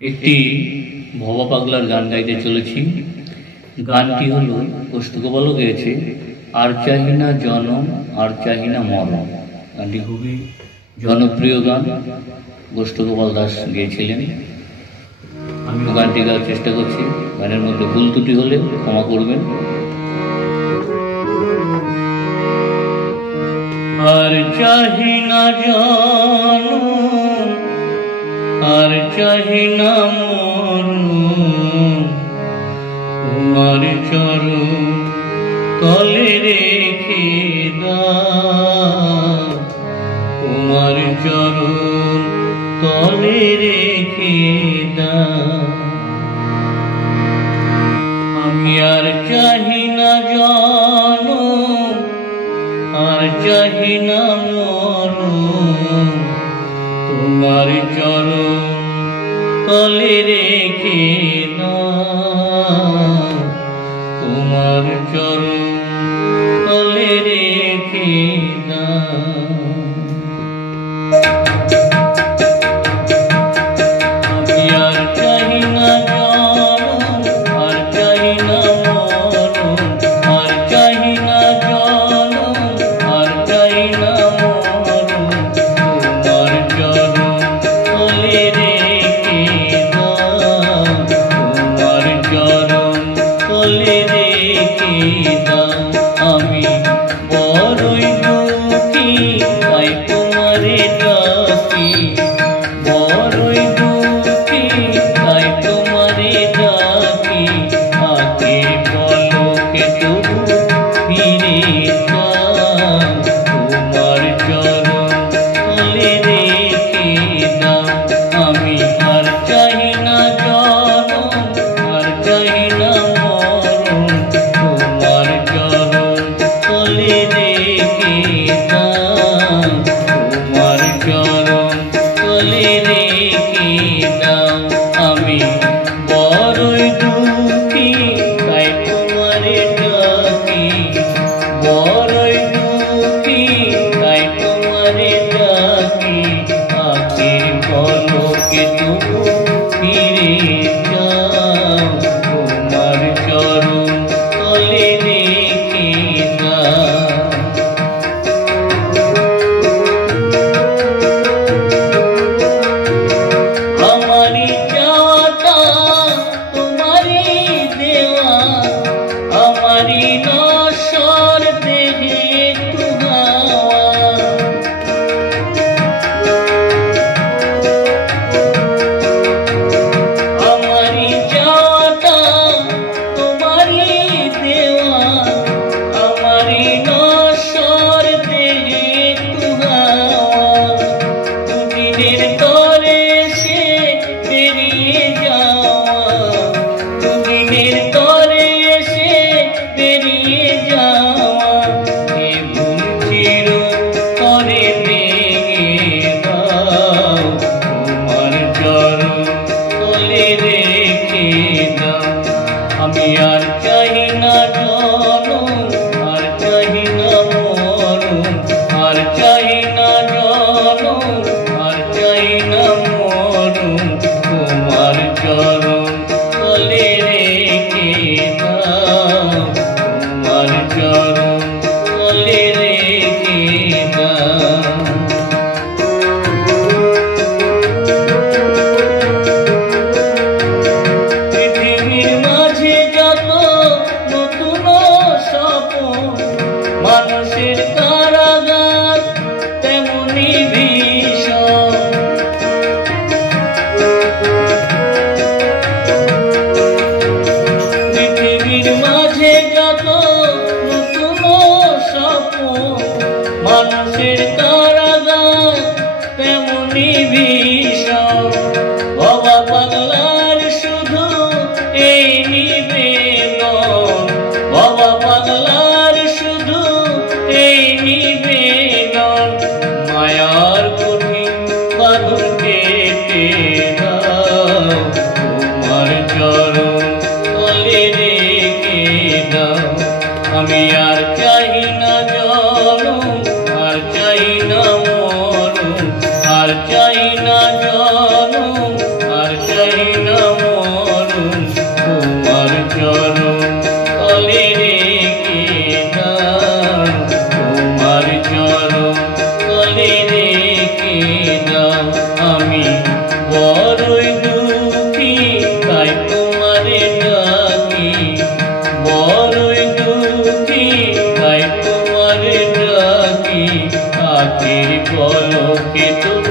একটি ভবা পাগলার গান গাইতে চলেছি। গানটি হলো কৌস্তুভবাবু গেয়েছে, আর চাহি না জনম আর চাহি না মরণ। গানটি খুবই জনপ্রিয় গান, কৌস্তুভবাবু দাস গেয়েছিলেন। আমিও গানটি গাওয়ার চেষ্টা করছি, গানের মধ্যে ভুল ত্রুটি হলে ক্ষমা করবেন। আর চাহি না জনম আর চাহি না মরণ, তোমার চরণ তলে রেখে দাও, তোমার চরণ তলে রেখে দাও। আমি আর চাহি না জনম আর চাহি না মরণ, তোমার চরণ তলে রেখে দাও, তোমার চরণ তলে রেখে দাও। আমি আর চাহি না জনম আর চাহি না মরণ, আর চাহি না জনম আর চাহি না মরণ, তোমার চরণ তলে রেখে দাও, তোমার চরণ তলে রেখে দাও। আমি বড়ই দুঃখী তাই তোমারে ডাকি, বড়ই দুঃখী তাই তোমারে ডাকি। আগে পলকে তবু ফিরে যাও, তোমার চরণ তলে রেখে দাও। আমি আর চাহি না জনম আর চাহি না মরণ, তোমার চরণ তলে রেখে দাও, তোমার চরণ তলে রেখে দাও। আমি বড়ই দুঃখী তাই তোমারে ডাকি, বড়ই দুঃখী তাই তোমারে ডাকি। আখের পলকে তবু ফিরে যাও, তোমার চরণ তলে রেখে দাও। থাকে তো